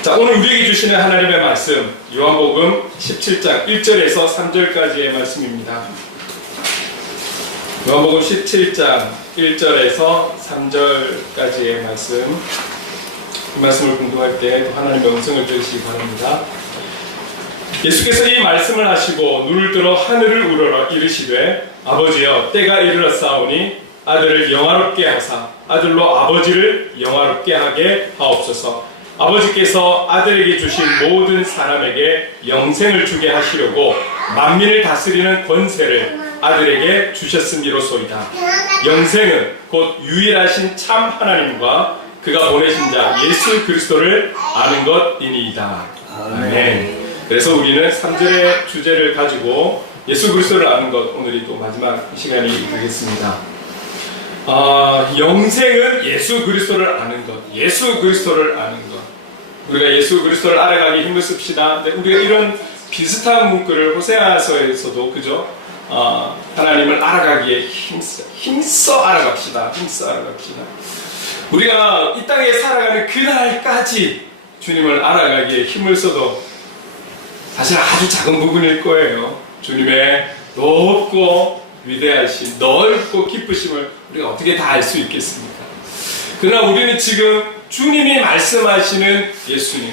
자, 오늘 우리에게 주시는 하나님의 말씀, 요한복음 17장 1절에서 3절까지의 말씀입니다. 요한복음 17장 1절에서 3절까지의 말씀, 이 말씀을 공부할 때 하나님의 음성을 들으시기 바랍니다. 예수께서 이 말씀을 하시고 눈을 들어 하늘을 우러러 이르시되, 아버지여, 때가 이르렀사오니 아들을 영화롭게 하사 아들로 아버지를 영화롭게 하게 하옵소서. 아버지께서 아들에게 주신 모든 사람에게 영생을 주게 하시려고 만민을 다스리는 권세를 아들에게 주셨음이로소이다. 영생은 곧 유일하신 참 하나님과 그가 보내신 자 예수 그리스도를 아는 것이니이다. 아멘. 그래서 우리는 3절의 주제를 가지고 예수 그리스도를 아는 것, 오늘이 또 마지막 시간이 되겠습니다. 영생은 예수 그리스도를 아는 것, 예수 그리스도를 아는 것. 우리가 예수 그리스도를 알아가기 힘을 씁시다. 우리가 이런 비슷한 문구를 호세아서에서도, 그죠? 하나님을 알아가기에 힘써 알아갑시다. 힘써 알아갑시다. 우리가 이 땅에 살아가는 그날까지 주님을 알아가기에 힘을 써도 사실 아주 작은 부분일 거예요. 주님의 높고 위대하신, 넓고 기쁘심을 우리가 어떻게 다 알 수 있겠습니까? 그러나 우리는 지금 주님이 말씀하시는 예수님,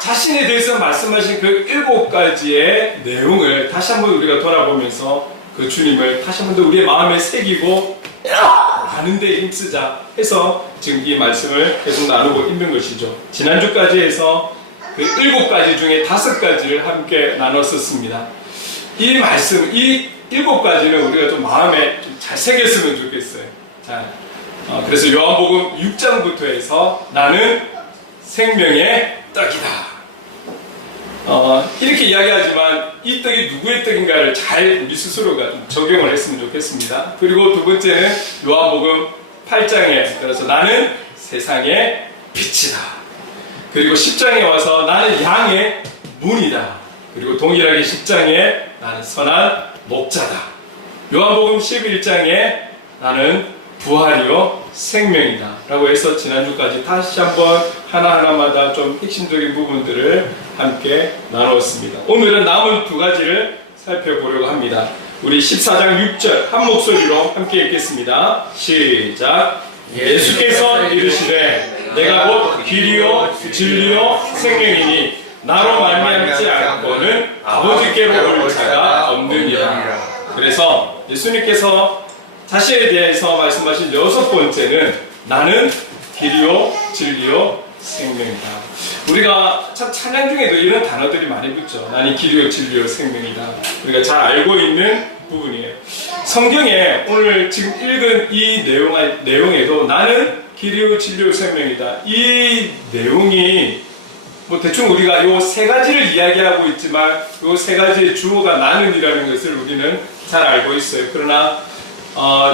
자신에 대해서 말씀하신 그 7가지의 내용을 다시 한번 우리가 돌아보면서 그 주님을 다시 한번 더 우리의 마음에 새기고 아는 데 힘쓰자 해서 지금 이 말씀을 계속 나누고 있는 것이죠. 지난주까지 해서 그 7가지 중에 5가지를 함께 나눴었습니다. 이 말씀, 이 7가지는 우리가 좀 마음에 좀 잘 새겼으면 좋겠어요. 자, 그래서 요한복음 6장부터 해서 나는 생명의 떡이다. 이렇게 이야기하지만 이 떡이 누구의 떡인가를 잘 우리 스스로가 적용을 했으면 좋겠습니다. 그리고 두 번째는 요한복음 8장에, 그래서 나는 세상의 빛이다. 그리고 10장에 와서 나는 양의 문이다. 그리고 동일하게 10장에 나는 선한 목자다. 요한복음 11장에 나는 부활이요 생명이다 라고 해서 지난주까지 다시 한번 하나하나마다 좀 핵심적인 부분들을 함께 나누었습니다. 오늘은 남은 2가지를 살펴보려고 합니다. 우리 14장 6절 한 목소리로 함께 읽겠습니다. 시작. 예수께서 이르시되 내가 곧 길이요 진리요 생명이니 나로 말미암지 않고는 아버지께로 올 자가 없느니라. 그래서 예수님께서 자신에 대해서 말씀하신 6번째는 나는 길이요 진리요 생명이다. 우리가 참 찬양 중에도 이런 단어들이 많이 붙죠. 나는 길이요 진리요 생명이다. 우리가 잘 알고 있는 부분이에요. 성경에 오늘 지금 읽은 이 내용에도 나는 길이요 진리요 생명이다. 이 내용이 뭐 대충 우리가 요 3가지를 이야기하고 있지만 요 3가지의 주어가 나는이라는 것을 우리는 잘 알고 있어요. 그러나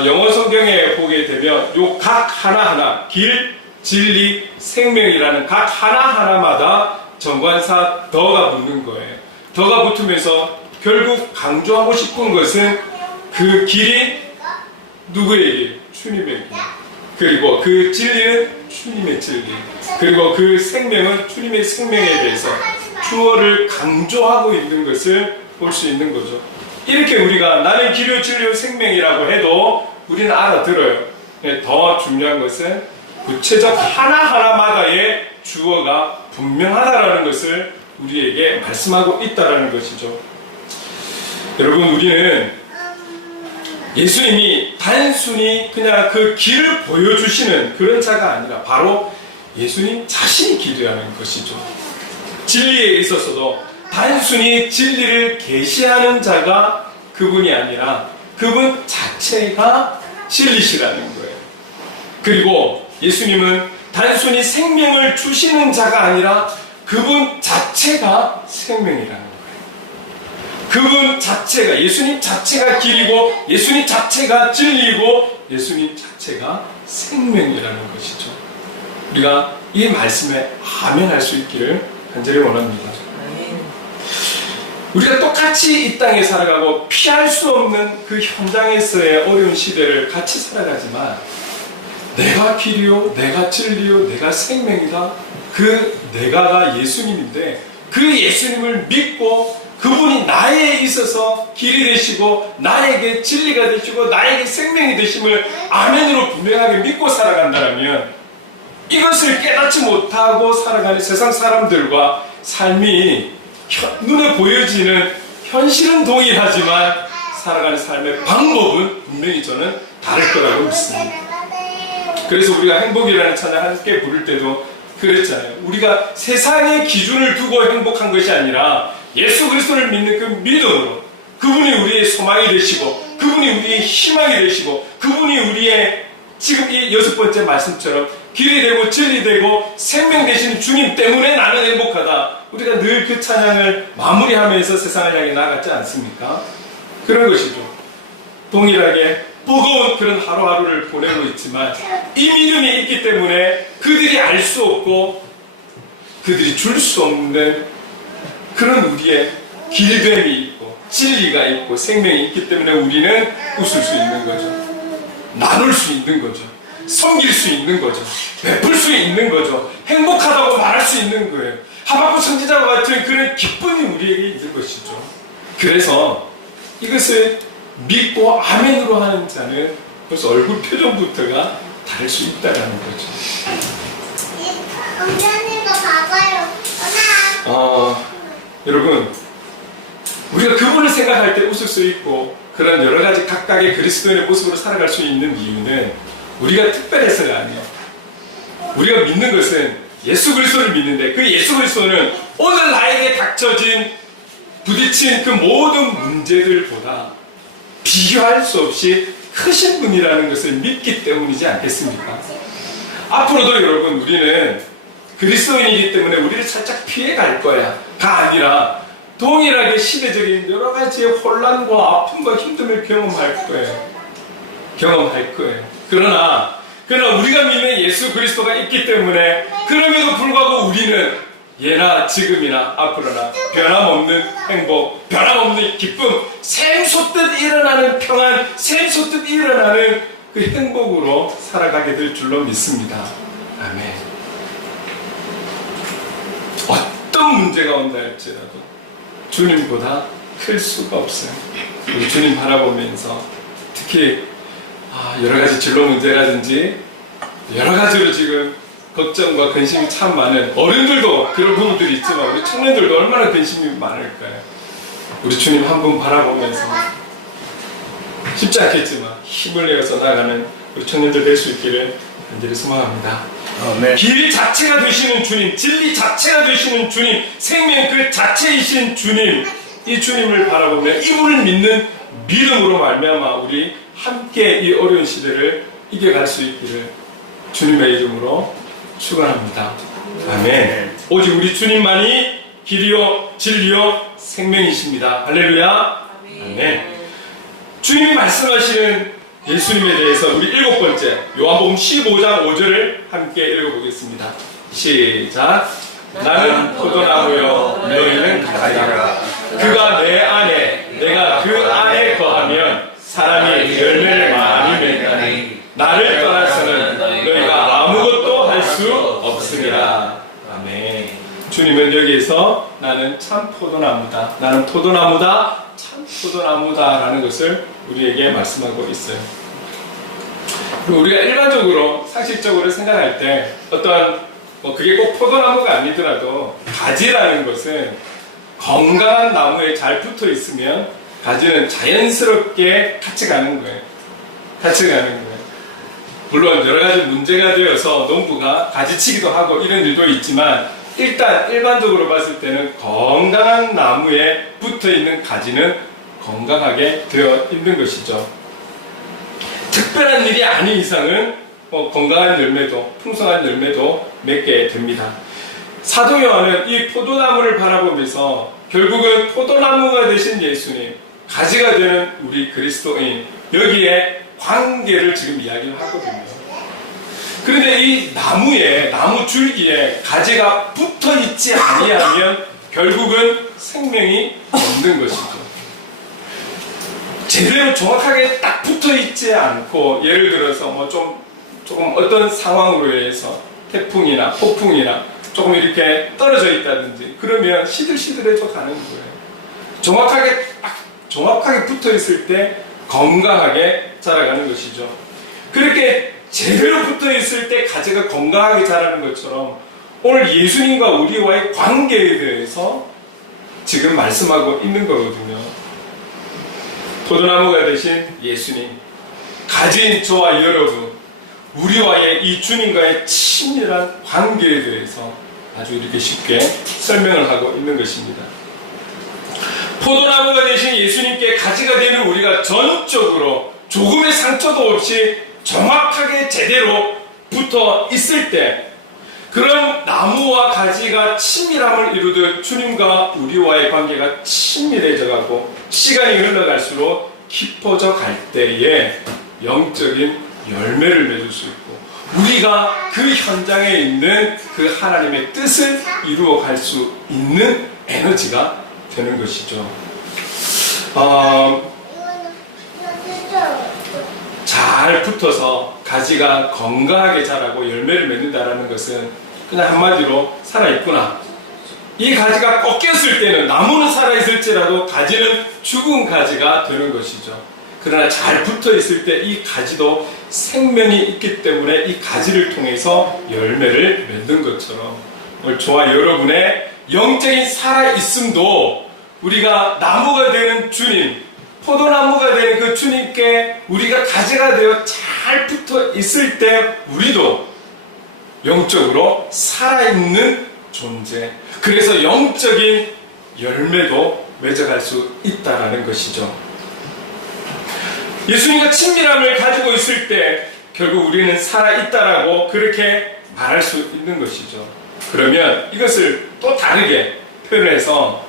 영어 성경에 보게 되면 요 각 하나하나 길, 진리, 생명이라는 각 하나하나마다 정관사 더가 붙는 거예요. 더가 붙으면서 결국 강조하고 싶은 것은 그 길이 누구의 길? 주님의 길. 그리고 그 진리는 주님의 진리. 그리고 그 생명은 주님의 생명에 대해서 주어를 강조하고 있는 것을 볼 수 있는 거죠. 이렇게 우리가 나는 길이요 진리요 생명이라고 해도 우리는 알아들어요. 더 중요한 것은 구체적 하나하나마다의 주어가 분명하다라는 것을 우리에게 말씀하고 있다라는 것이죠. 여러분, 우리는 예수님이 단순히 그냥 그 길을 보여주시는 그런 자가 아니라 바로 예수님 자신이 길이라는 것이죠. 진리에 있어서도 단순히 진리를 계시하는 자가 그분이 아니라 그분 자체가 진리시라는 거예요. 그리고 예수님은 단순히 생명을 주시는 자가 아니라 그분 자체가 생명이라는 거예요. 그분 자체가, 예수님 자체가 길이고 예수님 자체가 진리이고 예수님 자체가 생명이라는 것이죠. 우리가 이 말씀에 아멘할 수 있기를 간절히 원합니다. 우리가 똑같이 이 땅에 살아가고 피할 수 없는 그 현장에서의 어려운 시대를 같이 살아가지만 내가 길이요, 내가 진리요, 내가 생명이다. 그 내가가 예수님인데 그 예수님을 믿고 그분이 나에 있어서 길이 되시고 나에게 진리가 되시고 나에게 생명이 되심을 아멘으로 분명하게 믿고 살아간다면 이것을 깨닫지 못하고 살아가는 세상 사람들과 삶이 눈에 보여지는 현실은 동일하지만 살아가는 삶의 방법은 분명히 저는 다를 거라고 믿습니다. 그래서 우리가 행복이라는 찬양 함께 부를 때도 그랬잖아요. 우리가 세상의 기준을 두고 행복한 것이 아니라 예수 그리스도를 믿는 그 믿음으로 그분이 우리의 소망이 되시고 그분이 우리의 희망이 되시고 그분이 우리의 지금 이 6번째 말씀처럼 길이 되고 진리 되고 생명 되시는 주님 때문에 나는 행복하다. 우리가 늘 그 찬양을 마무리하면서 세상을 향해 나갔지 않습니까? 그런 것이죠. 동일하게 버거운 그런 하루하루를 보내고 있지만 이 믿음이 있기 때문에 그들이 알 수 없고 그들이 줄 수 없는 그런 우리의 길됨이 있고 진리가 있고 생명이 있기 때문에 우리는 웃을 수 있는 거죠. 나눌 수 있는 거죠. 섬길 수 있는 거죠. 베풀 수 있는 거죠. 행복하다고 말할 수 있는 거예요. 하박국 선지자와 같은 그런 기쁨이 우리에게 있는 것이죠. 그래서 이것을 믿고 아멘으로 하는 자는 벌써 얼굴 표정부터가 다를 수 있다는 거죠. 엄마님도 봐봐요. 여러분, 우리가 그분을 생각할 때 웃을 수 있고 그런 여러 가지 각각의 그리스도인의 모습으로 살아갈 수 있는 이유는 우리가 특별해서가 아니에요. 우리가 믿는 것은 예수 그리스도를 믿는데 그 예수 그리스도는 오늘 나에게 닥쳐진 부딪힌 그 모든 문제들보다 비교할 수 없이 크신 분이라는 것을 믿기 때문이지 않겠습니까? 앞으로도 여러분 우리는 그리스도인이기 때문에 우리를 살짝 피해갈 거야 가 아니라 동일하게 시대적인 여러 가지의 혼란과 아픔과 힘듦을 경험할 거예요. 그러나 우리가 믿는 예수 그리스도가 있기 때문에 그럼에도 불구하고 우리는 예나 지금이나 앞으로나 변함없는 행복, 변함없는 기쁨, 샘솟듯 일어나는 평안, 샘솟듯 일어나는 그 행복으로 살아가게 될 줄로 믿습니다. 아멘. 어떤 문제가 온다 할지라도 주님보다 클 수가 없어요. 우리 주님 바라보면서 특히 여러 가지 진로 문제라든지 여러 가지로 지금 걱정과 근심이 참 많은 어른들도 그런 부분들이 있지만 우리 청년들도 얼마나 근심이 많을까요? 우리 주님 한 분 바라보면서 쉽지 않겠지만 힘을 내어서 나아가는 우리 청년들 될 수 있기를 간절히 소망합니다. 길 자체가 되시는 주님, 진리 자체가 되시는 주님, 생명 그 자체이신 주님, 이 주님을 바라보며 이분을 믿는 믿음으로 말미암아 우리 함께 이 어려운 시대를 이겨갈 수 있기를 주님의 이름으로 축원합니다. 아멘. 오직 우리 주님만이 길이요 진리요 생명이십니다. 할렐루야. 아멘. 주님이 말씀하시는 예수님에 대해서 우리 7번째 요한복음 15장 5절을 함께 읽어보겠습니다. 시작. 나는 포도나무요 너희는 가지라. 그가 내 안에 내가 그 안에 거하면 사람이 열매를 많이 맺나니 나를 떠나서는 너희가 아무것도 할 수 없으리라. 아멘. 주님은 여기에서 나는 참 포도나무다, 나는 포도나무다, 참 포도나무다 라는 것을 우리에게 말씀하고 있어요. 그리고 우리가 일반적으로 상식적으로 생각할 때 어떤 그게 꼭 포도나무가 아니더라도 가지라는 것은 건강한 나무에 잘 붙어 있으면 가지는 자연스럽게 같이 가는 거예요. 같이 가는 거예요. 물론 여러 가지 문제가 되어서 농부가 가지치기도 하고 이런 일도 있지만 일단 일반적으로 봤을 때는 건강한 나무에 붙어 있는 가지는 건강하게 되어 있는 것이죠. 특별한 일이 아닌 이상은 건강한 열매도 풍성한 열매도 맺게 됩니다. 사도 요한은 이 포도나무를 바라보면서 결국은 포도나무가 되신 예수님, 가지가 되는 우리 그리스도인, 여기에 관계를 지금 이야기를 하거든요. 그런데 이 나무 줄기에 가지가 붙어 있지 아니하면 결국은 생명이 없는 것이죠. 제대로 정확하게 딱 붙어 있지 않고, 예를 들어서 좀 조금 어떤 상황으로 인해서 태풍이나 폭풍이나 조금 이렇게 떨어져 있다든지 그러면 시들시들해져 가는 거예요. 정확하게 붙어 있을 때 건강하게 자라가는 것이죠. 그렇게 제대로 붙어 있을 때 가지가 건강하게 자라는 것처럼 오늘 예수님과 우리와의 관계에 대해서 지금 말씀하고 있는 거거든요. 포도나무가 되신 예수님, 가진 저와 여러분, 우리와의 이 주님과의 친밀한 관계에 대해서 아주 이렇게 쉽게 설명을 하고 있는 것입니다. 포도나무가 되신 예수님께 가지가 되는 우리가 전적으로 조금의 상처도 없이 정확하게 제대로 붙어 있을 때 그런 나무와 가지가 친밀함을 이루듯 주님과 우리와의 관계가 친밀해져 가고 시간이 흘러갈수록 깊어져 갈 때에 영적인 열매를 맺을 수 있고 우리가 그 현장에 있는 그 하나님의 뜻을 이루어 갈 수 있는 에너지가 되는 것이죠. 잘 붙어서 가지가 건강하게 자라고 열매를 맺는다는 것은 그냥 한마디로 살아있구나. 이 가지가 꺾였을 때는 나무는 살아있을지라도 가지는 죽은 가지가 되는 것이죠. 그러나 잘 붙어 있을 때 이 가지도 생명이 있기 때문에 이 가지를 통해서 열매를 맺는 것처럼 오늘 저와 여러분의 영적인 살아있음도 우리가 나무가 되는 주님, 포도나무가 되는 그 주님께 우리가 가지가 되어 잘 붙어 있을 때 우리도 영적으로 살아있는 존재, 그래서 영적인 열매도 맺어갈 수 있다는 것이죠. 예수님과 친밀함을 가지고 있을 때 결국 우리는 살아있다라고 그렇게 말할 수 있는 것이죠. 그러면 이것을 또 다르게 표현해서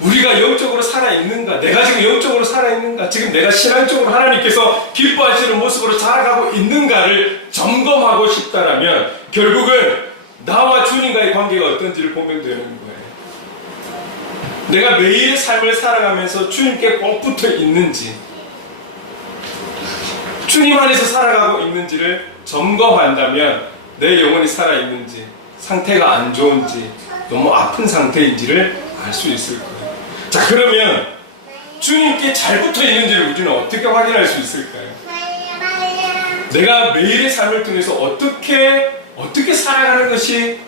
우리가 영적으로 살아있는가? 내가 지금 영적으로 살아있는가? 지금 내가 신앙적으로 하나님께서 기뻐하시는 모습으로 살아가고 있는가를 점검하고 싶다라면 결국은 나와 주님과의 관계가 어떤지를 보면 되는 거예요. 내가 매일의 삶을 살아가면서 주님께 꼭 붙어 있는지, 주님 안에서 살아가고 있는지를 점검한다면 내 영혼이 살아있는지, 상태가 안 좋은지, 너무 아픈 상태인지를 알 수 있을 거예요. 자, 그러면 주님께 잘 붙어 있는지를 우리는 어떻게 확인할 수 있을까요? 내가 매일의 삶을 통해서 어떻게 살아가는 것이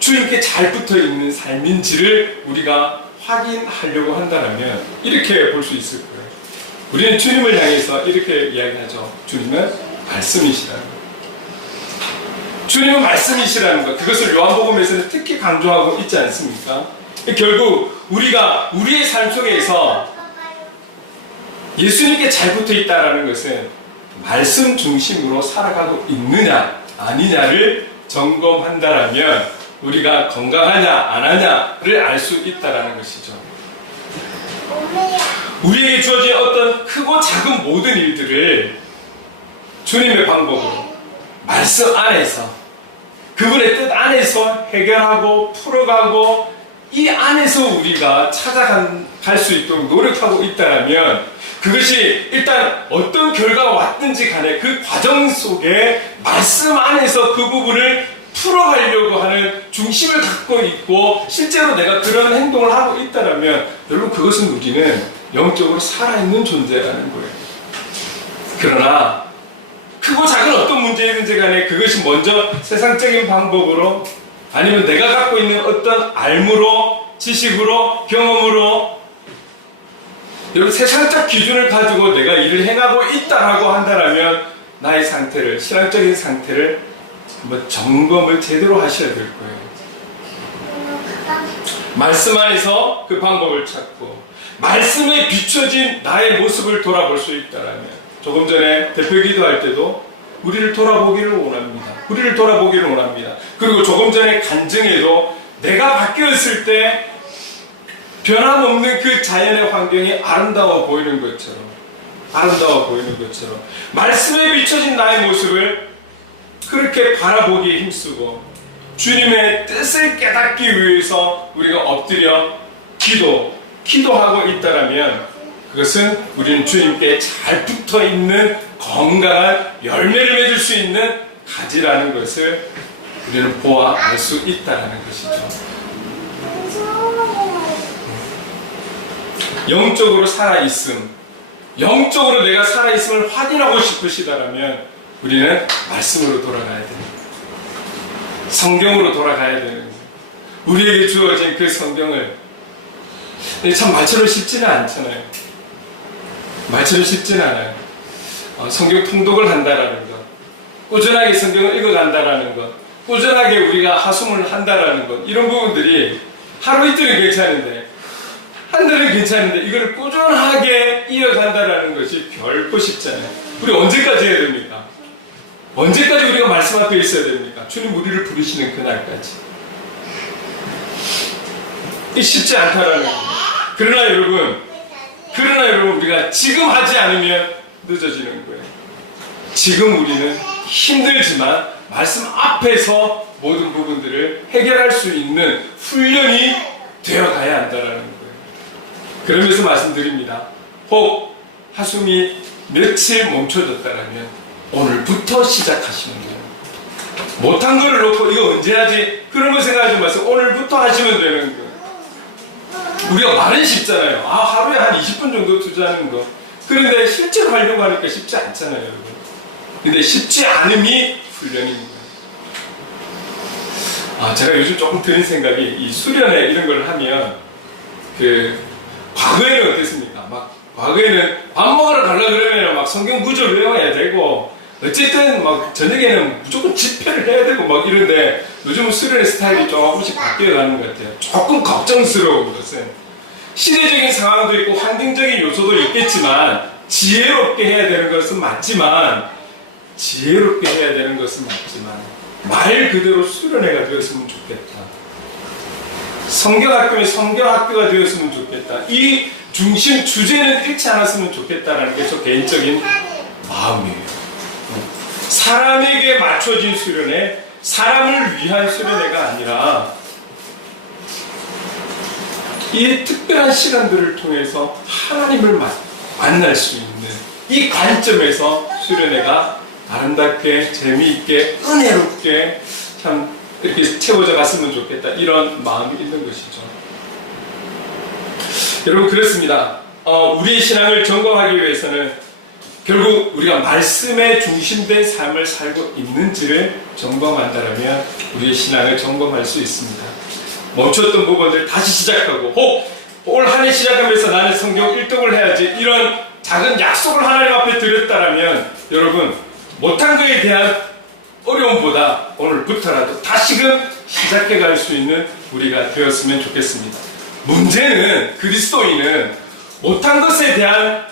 주님께 잘 붙어 있는 삶인지를 우리가 확인하려고 한다면 이렇게 볼 수 있을 거예요. 우리는 주님을 향해서 이렇게 이야기하죠. 주님은 말씀이시라는 것. 주님은 말씀이시라는 것. 그것을 요한복음에서는 특히 강조하고 있지 않습니까? 결국 우리가 우리의 삶 속에서 예수님께 잘 붙어 있다는 것은 말씀 중심으로 살아가고 있느냐 아니냐를 점검한다면 우리가 건강하냐 안 하냐를 알 수 있다는 것이죠. 우리에게 주어진 어떤 크고 작은 모든 일들을 주님의 방법으로 말씀 안에서 그분의 뜻 안에서 해결하고 풀어가고 이 안에서 우리가 찾아갈 수 있도록 노력하고 있다면 그것이 일단 어떤 결과가 왔든지 간에 그 과정 속에 말씀 안에서 그 부분을 풀어가려고 하는 중심을 갖고 있고 실제로 내가 그런 행동을 하고 있다면 여러분 그것은 우리는 영적으로 살아있는 존재라는 거예요. 그러나 크고 작은 어떤 문제이든지 간에 그것이 먼저 세상적인 방법으로 아니면 내가 갖고 있는 어떤 알무로 지식으로 경험으로 여러분 세상적 기준을 가지고 내가 일을 행하고 있다라고 한다면 나의 상태를 신앙적인 상태를 한번 점검을 제대로 하셔야 될 거예요. 말씀 안에서 그 방법을 찾고 말씀에 비춰진 나의 모습을 돌아볼 수 있다라면 조금 전에 대표 기도할 때도 우리를 돌아보기를 원합니다. 우리를 돌아보기를 원합니다. 그리고 조금 전에 간증에도 내가 바뀌었을 때 변함없는 그 자연의 환경이 아름다워 보이는 것처럼 말씀에 비춰진 나의 모습을 그렇게 바라보기에 힘쓰고 주님의 뜻을 깨닫기 위해서 우리가 엎드려 기도하고 있다라면 그것은 우리는 주님께 잘 붙어있는 건강한 열매를 맺을 수 있는 가지라는 것을 우리는 보아 알 수 있다는 것이죠. 영적으로 살아있음, 영적으로 내가 살아있음을 확인하고 싶으시다면 우리는 말씀으로 돌아가야 됩니다. 성경으로 돌아가야 되는 거예요. 우리에게 주어진 그 성경을 참 말처럼 쉽지는 않잖아요. 말처럼 쉽지는 않아요. 성경 통독을 한다라는 것, 꾸준하게 성경을 읽어간다라는 것, 꾸준하게 우리가 하숨을 한다라는 것, 이런 부분들이 하루 이틀은 괜찮은데 한 달은 괜찮은데 이걸 꾸준하게 이어간다라는 것이 결코 쉽지 않아요. 우리 언제까지 해야 됩니까? 언제까지 우리가 말씀 앞에 있어야 됩니까? 주님 우리를 부르시는 그날까지. 이 쉽지 않다라는 거예요. 그러나 여러분 우리가 지금 하지 않으면 늦어지는 거예요. 지금 우리는 힘들지만 말씀 앞에서 모든 부분들을 해결할 수 있는 훈련이 되어가야 한다라는 거예요. 그러면서 말씀드립니다. 혹 하숨이 며칠 멈춰졌다라면 오늘부터 시작하시면 돼요. 못한 거를 놓고 이거 언제 하지? 그런 거 생각하지 마세요. 오늘부터 하시면 되는 거예요. 우리가 말은 쉽잖아요. 하루에 한 20분 정도 투자하는 거. 그런데 실제로 하려고 하니까 쉽지 않잖아요, 여러분. 근데 쉽지 않음이 훈련인 거예요. 제가 요즘 조금 드는 생각이 이 수련회 이런 걸 하면 과거에는 어땠습니까? 과거에는 밥 먹으러 가려고 그러면 막 성경 구절 외워야 되고 어쨌든 저녁에는 무조건 집회를 해야 되고 이런데 요즘은 수련의 스타일이 조금씩 바뀌어가는 것 같아요. 조금 걱정스러운 것은 시대적인 상황도 있고 환경적인 요소도 있겠지만 지혜롭게 해야 되는 것은 맞지만 말 그대로 수련회가 되었으면 좋겠다. 성경학교는 성경학교가 되었으면 좋겠다. 이 중심 주제는 잃지 않았으면 좋겠다라는 게 저 개인적인 마음이에요. 사람에게 맞춰진 수련회, 사람을 위한 수련회가 아니라 이 특별한 시간들을 통해서 하나님을 만날 수 있는 이 관점에서 수련회가 아름답게 재미있게 은혜롭게 참 이렇게 채워져 갔으면 좋겠다, 이런 마음이 있는 것이죠. 여러분 그렇습니다. 우리의 신앙을 점검하기 위해서는 결국 우리가 말씀에 중심된 삶을 살고 있는지를 점검한다면 우리의 신앙을 점검할 수 있습니다. 멈췄던 부분들 다시 시작하고 혹 올 한 해 시작하면서 나는 성경 1독을 해야지, 이런 작은 약속을 하나님 앞에 드렸다면 여러분 못한 거에 대한 어려움보다 오늘부터라도 다시금 시작해 갈 수 있는 우리가 되었으면 좋겠습니다. 문제는 그리스도인은 못한 것에 대한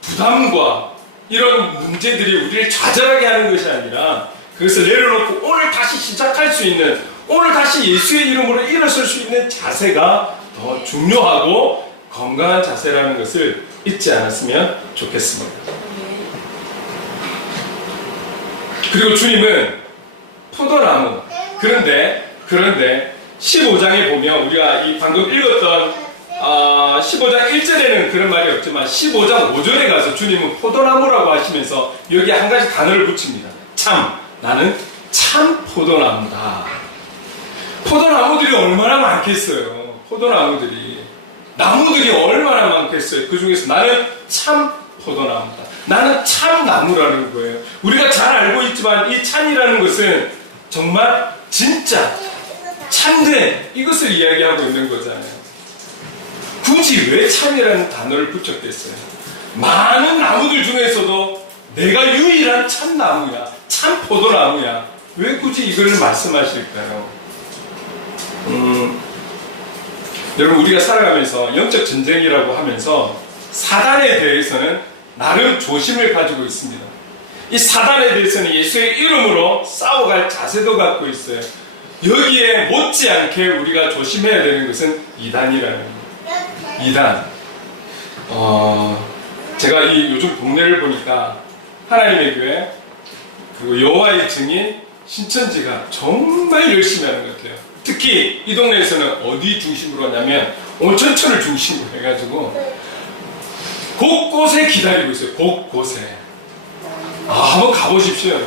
부담과 이런 문제들이 우리를 좌절하게 하는 것이 아니라 그것을 내려놓고 오늘 다시 시작할 수 있는, 오늘 다시 예수의 이름으로 일어설 수 있는 자세가 더 중요하고 건강한 자세라는 것을 잊지 않았으면 좋겠습니다. 그리고 주님은 포도나무, 그런데 15장에 보면 우리가 이 방금 읽었던 15장 1절에는 그런 말이 없지만 15장 5절에 가서 주님은 포도나무라고 하시면서 여기 한 가지 단어를 붙입니다. 참, 나는 참 포도나무다. 포도나무들이 얼마나 많겠어요. 나무들이 얼마나 많겠어요. 그 중에서 나는 참 포도나무다. 나는 참 나무라는 거예요. 우리가 잘 알고 있지만 이 참이라는 것은 정말 진짜 참된 이것을 이야기하고 있는 거잖아요. 굳이 왜 참이라는 단어를 붙였겠어요? 많은 나무들 중에서도 내가 유일한 참나무야, 참 포도나무야. 왜 굳이 이걸 말씀하실까요? 여러분 우리가 살아가면서 영적 전쟁이라고 하면서 사단에 대해서는 나름 조심을 가지고 있습니다. 이 사단에 대해서는 예수의 이름으로 싸워갈 자세도 갖고 있어요. 여기에 못지않게 우리가 조심해야 되는 것은 이단이라는 거예요. 이단. 제가 이 요즘 동네를 보니까 하나님의 교회 그리고 여호와의 증인 신천지가 정말 열심히 하는 것 같아요. 특히 이 동네에서는 어디 중심으로 하냐면 온천천을 중심으로 해가지고 곳곳에 기다리고 있어요. 곳곳에. 한번 가보십시오.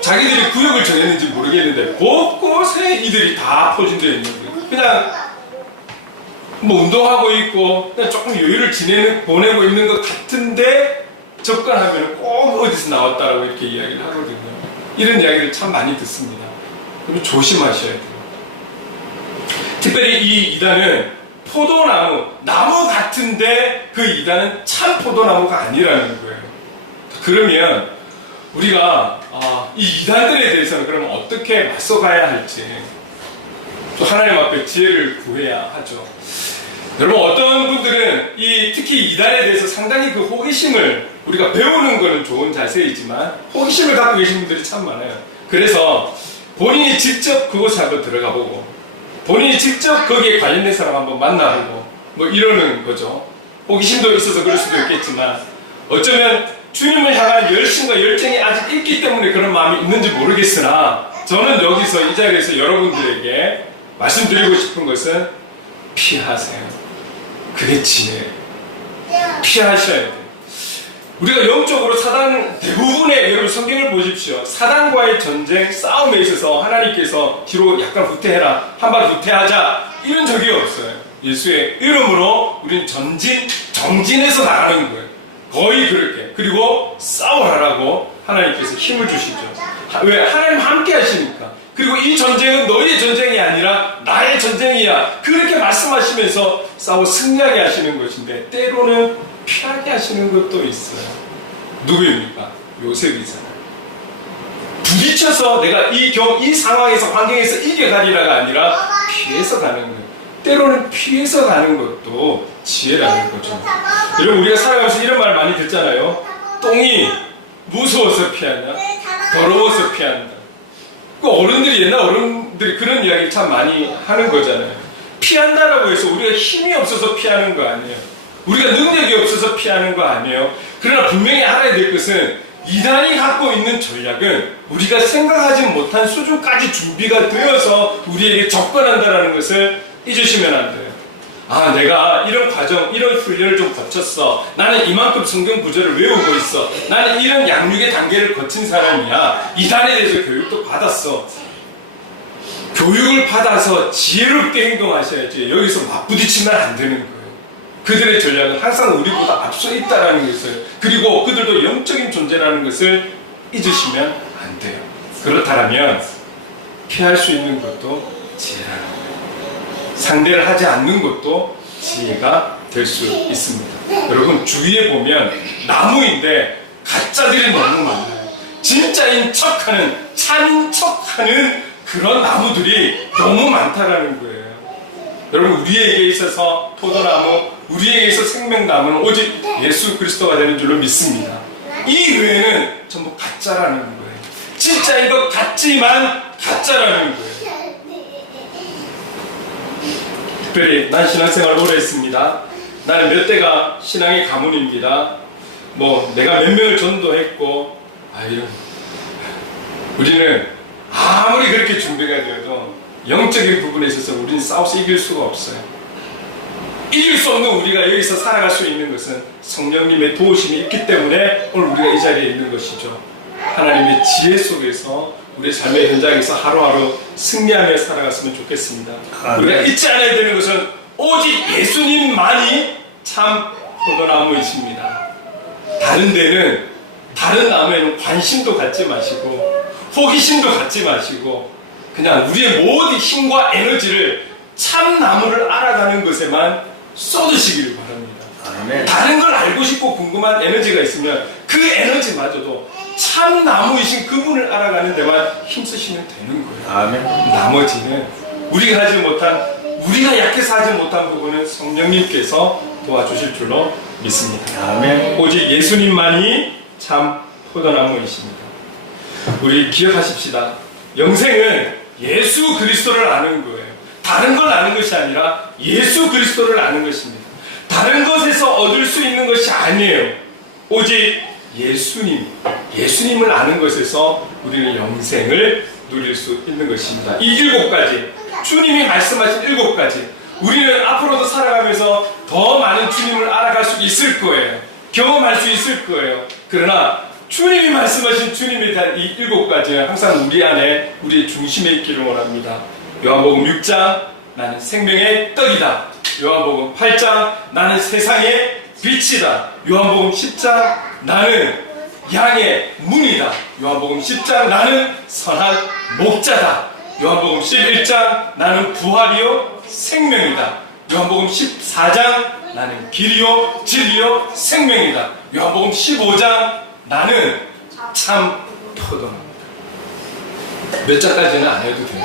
자기들이 구역을 정했는지 모르겠는데 곳곳에 이들이 다 포진되어 있는 거예요. 그냥 뭐 운동하고 있고 그냥 조금 여유를 보내고 있는 것 같은데 접근하면 꼭 어디서 나왔다라고 이렇게 이야기를 하거든요. 이런 이야기를 참 많이 듣습니다. 그럼 조심하셔야 돼요. 특별히 이 이단은 나무 같은데 그 이단은 참 포도나무가 아니라는 거예요. 그러면 우리가 이 이단들에 대해서는 그러면 어떻게 맞서가야 할지 또 하나님 앞에 지혜를 구해야 하죠. 여러분, 어떤 분들은 특히 이단에 대해서 상당히 그 호기심을 우리가 배우는 거는 좋은 자세이지만 호기심을 갖고 계신 분들이 참 많아요. 그래서 본인이 직접 그곳에 한번 들어가 보고 본인이 직접 거기에 관련된 사람 한번 만나보고 뭐 이러는 거죠. 호기심도 있어서 그럴 수도 있겠지만 어쩌면 주님을 향한 열심과 열정이 아직 있기 때문에 그런 마음이 있는지 모르겠으나 저는 여기서 이 자리에서 여러분들에게 말씀드리고 싶은 것은 피하세요. 그게 지혜예요. 피하셔야 돼요. 우리가 영적으로 대부분의 여러분 성경을 보십시오. 사단과의 전쟁, 싸움에 있어서 하나님께서 뒤로 약간 후퇴해라, 한 발 후퇴하자 이런 적이 없어요. 예수의 이름으로 우리는 정진해서 나가는 거예요. 거의 그렇게. 그리고 싸우라라고 하나님께서 힘을 주시죠. 왜? 하나님 함께 하시니까. 그리고 이 전쟁은 너희의 전쟁이 아니라 나의 전쟁이야. 그렇게 말씀하시면서 싸워 승리하게 하시는 것인데 때로는 피하게 하시는 것도 있어요. 누구입니까? 요셉이잖아요. 부딪혀서 내가 이 상황에서 환경에서 이겨가리라가 아니라 피해서 가는 거예요. 때로는 피해서 가는 것도 지혜라는 거죠. 여러분, 우리가 살아가면서 이런 말 많이 듣잖아요. 똥이 무서워서 피한다, 더러워서 피한다. 옛날 어른들이 그런 이야기를 참 많이 하는 거잖아요. 피한다라고 해서 우리가 힘이 없어서 피하는 거 아니에요. 우리가 능력이 없어서 피하는 거 아니에요. 그러나 분명히 알아야 될 것은 이단이 갖고 있는 전략은 우리가 생각하지 못한 수준까지 준비가 되어서 우리에게 접근한다는 것을 잊으시면 안 돼요. 내가 이런 과정, 이런 훈련을 좀 거쳤어. 나는 이만큼 성경 구절을 외우고 있어. 나는 이런 양육의 단계를 거친 사람이야. 이단에 대해서 교육도 받았어. 교육을 받아서 지혜롭게 행동하셔야지 여기서 맞부딪히면 안 되는 거예요. 그들의 전략은 항상 우리보다 앞서 있다는 것을, 그리고 그들도 영적인 존재라는 것을 잊으시면 안 돼요. 그렇다면 피할 수 있는 것도 지혜라는 거예요. 상대를 하지 않는 것도 지혜가 될 수 있습니다. 여러분, 주위에 보면 나무인데 가짜들이 너무 많아요. 진짜인 척하는, 찬인 척하는 그런 나무들이 너무 많다라는 거예요. 여러분, 우리에게 있어서 포도나무, 우리에게 있어 생명나무는 오직 예수 그리스도가 되는 줄로 믿습니다. 이 외에는 전부 가짜라는 거예요. 진짜인 것 같지만 가짜라는 거예요. 특별히 난 신앙생활을 오래 했습니다. 나는 몇 대가 신앙의 가문입니다. 내가 몇 명을 전도했고, 우리는 아무리 그렇게 준비가 되어도 영적인 부분에 있어서 우리는 싸워서 이길 수가 없어요. 이길 수 없는 우리가 여기서 살아갈 수 있는 것은 성령님의 도우심이 있기 때문에 오늘 우리가 이 자리에 있는 것이죠. 하나님의 지혜 속에서 우리의 삶의 현장에서 하루하루 승리하며 살아갔으면 좋겠습니다. 우리가 잊지 않아야 되는 것은 오직 예수님만이 참 포도나무이십니다. 다른 나무에는 관심도 갖지 마시고 호기심도 갖지 마시고 그냥 우리의 모든 힘과 에너지를 참 나무를 알아가는 것에만 쏟으시기를 바랍니다. 아멘. 다른 걸 알고 싶고 궁금한 에너지가 있으면 그 에너지마저도 참 나무이신 그분을 알아가는 데만 힘쓰시면 되는 거예요. 아멘. 나머지는 우리가 약해서 하지 못한 부분은 성령님께서 도와주실 줄로 믿습니다. 아멘. 오직 예수님만이 참 포도나무이십니다. 우리 기억하십시다. 영생은 예수 그리스도를 아는 거예요. 다른 걸 아는 것이 아니라 예수 그리스도를 아는 것입니다. 다른 것에서 얻을 수 있는 것이 아니에요. 오직 예수님을 아는 것에서 우리는 영생을 누릴 수 있는 것입니다. 이 7가지, 주님이 말씀하신 7가지, 우리는 앞으로도 살아가면서 더 많은 주님을 알아갈 수 있을 거예요. 경험할 수 있을 거예요. 그러나 주님이 말씀하신 주님에 대한 이 7가지는 항상 우리 안에 우리의 중심에 있기를 원합니다. 요한복음 6장 나는 생명의 떡이다. 요한복음 8장 나는 세상의 빛이다. 요한복음 10장 나는 양의 문이다. 요한복음 10장 나는 선한 목자다. 요한복음 11장 나는 부활이요 생명이다. 요한복음 14장 나는 길이요 진리요 생명이다. 요한복음 15장 나는 참 포도나무다. 몇 장까지는 안 해도 돼요.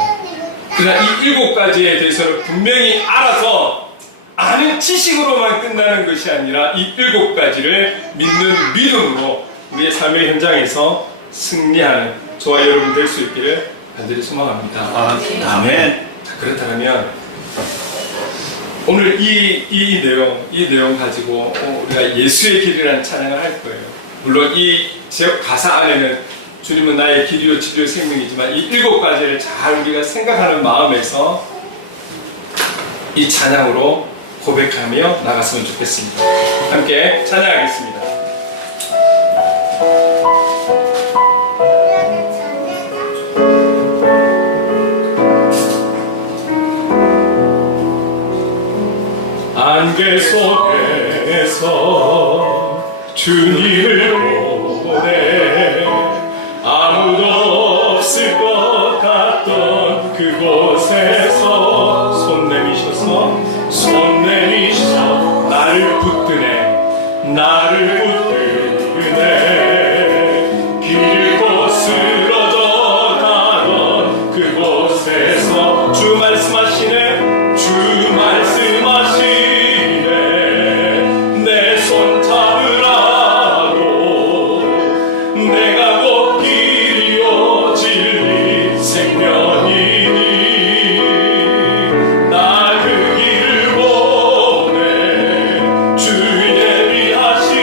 그러나 이 7가지에 대해서는 분명히 알아서 아는 지식으로만 끝나는 것이 아니라 이 7가지를 믿는 믿음으로 우리의 삶의 현장에서 승리하는 저와 여러분 될 수 있기를 간절히 소망합니다. 아멘. 자, 그렇다면 오늘 이 내용 가지고 우리가 예수의 길이라는 찬양을 할 거예요. 물론 이 가사 안에는 주님은 나의 길이요 진리요 생명이지만 이 7가지를 잘 우리가 생각하는 마음에서 이 찬양으로 고백하며 나갔으면 좋겠습니다. 함께 찬양하겠습니다. 안개 속에서 주님을 보내 아무도 없을 것 같던 그곳에서 손 내미셔 나를 붙드네 길고 쓰러져 가던 그곳에서 주 말씀하시네 내 손 잡으라고 내가 곧 길이요 진리 생명이니 나 그 길을 보내 주 예비하신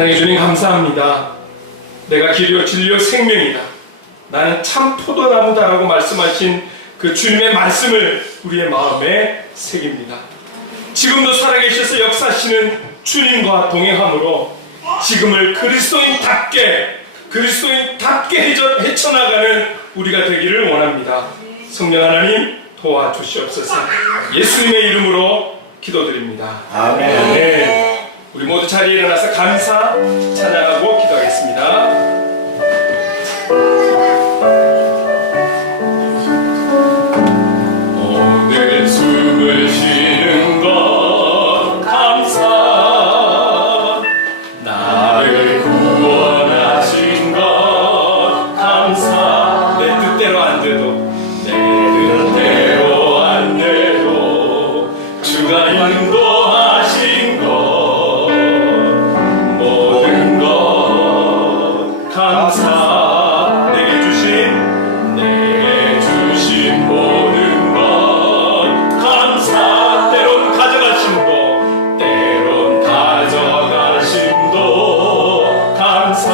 사랑해 주님 감사합니다. 내가 길이요 진리요 생명이다. 나는 참 포도나무다라고 말씀하신 그 주님의 말씀을 우리의 마음에 새깁니다. 지금도 살아계셔서 역사하시는 주님과 동행함으로 지금을 그리스도인답게 헤쳐나가는 우리가 되기를 원합니다. 성령 하나님 도와주시옵소서. 예수님의 이름으로 기도드립니다. 아멘. 우리 모두 자리에 일어나서 감사 찬양하고 기도하겠습니다. 오늘 숨을 쉬는 것 감사, 나를 구원하신 것 감사. 내 뜻대로 안 돼도, 내 뜻대로 안 돼도 주가 인도하신 것 모든 것 감사. 내게 주신 모든 것 감사. 때론 가져가심도, 때론 가져가심도 감사.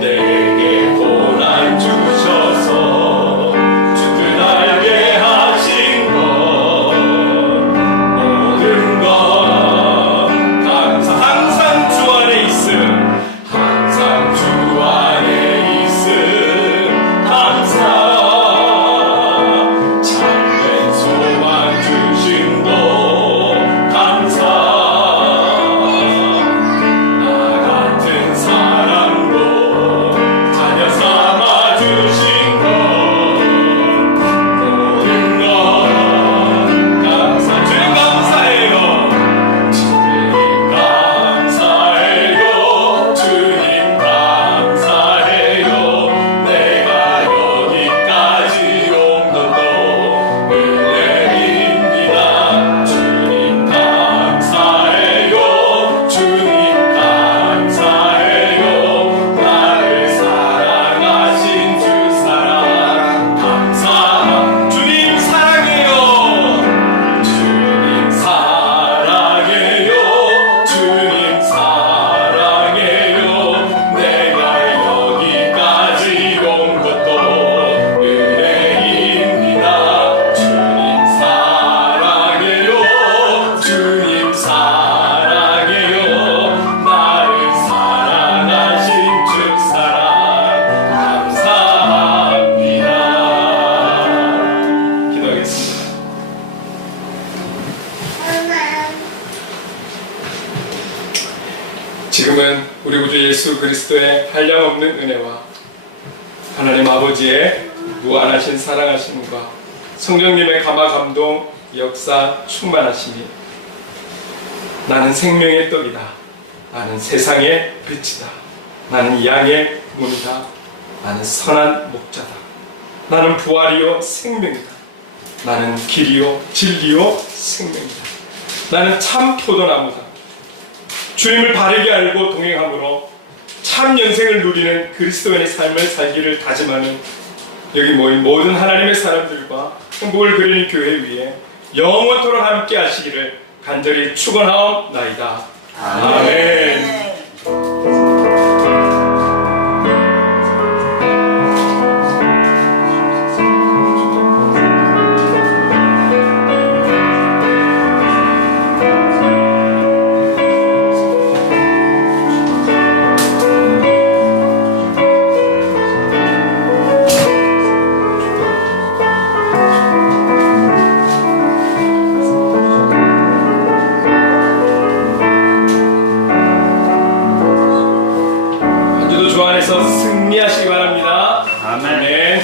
내게 고난 주셔서 주뜻 알게 하신 것 모든 것 감사. 항상 주 안에 있음, 항상 주 안에 있음 감사. 참된 소망 주심도 감사. 나 같은 사람도 자녀 삼아 주신 것 모든 것 감사. 주님 감사해요. 주님 감사해요. 주님 감사해요. 내가 여기까지 온 것도 은혜입니다. 주님 감사해요. 주님 감사해요. 나를 사랑하신 주 사랑 감사. 주님 사랑해요. 주님 사랑해요. 주님 사랑해요. 내가 여기까지 온 것도 은혜입니다. 주님 사랑해요. 주님 사랑해요. 나를 사랑하신 주 사랑 감사합니다. 기도하겠습니다. 지금은 우리 구주 예수 그리스도의 한량없는 은혜와 하나님 아버지의 무한하신 사랑하심과 성령님의 감화 감동 역사 충만하심이 나는 생명의 떡이다. 나는 세상의 빛이다. 나는 양의 문이다. 나는 선한 목자다. 나는 부활이요 생명이다. 나는 길이요 진리요 생명이다. 나는 참 포도나무다. 주님을 바르게 알고 동행함으로 참 영생을 누리는 그리스도인의 삶을 살기를 다짐하는 여기 모인 모든 하나님의 사람들과 행복을 그리는 교회 위에 영원토록 함께 하시기를 간절히 축원하옵나이다. 아멘. 주 안에서 승리하시기 바랍니다. 아멘.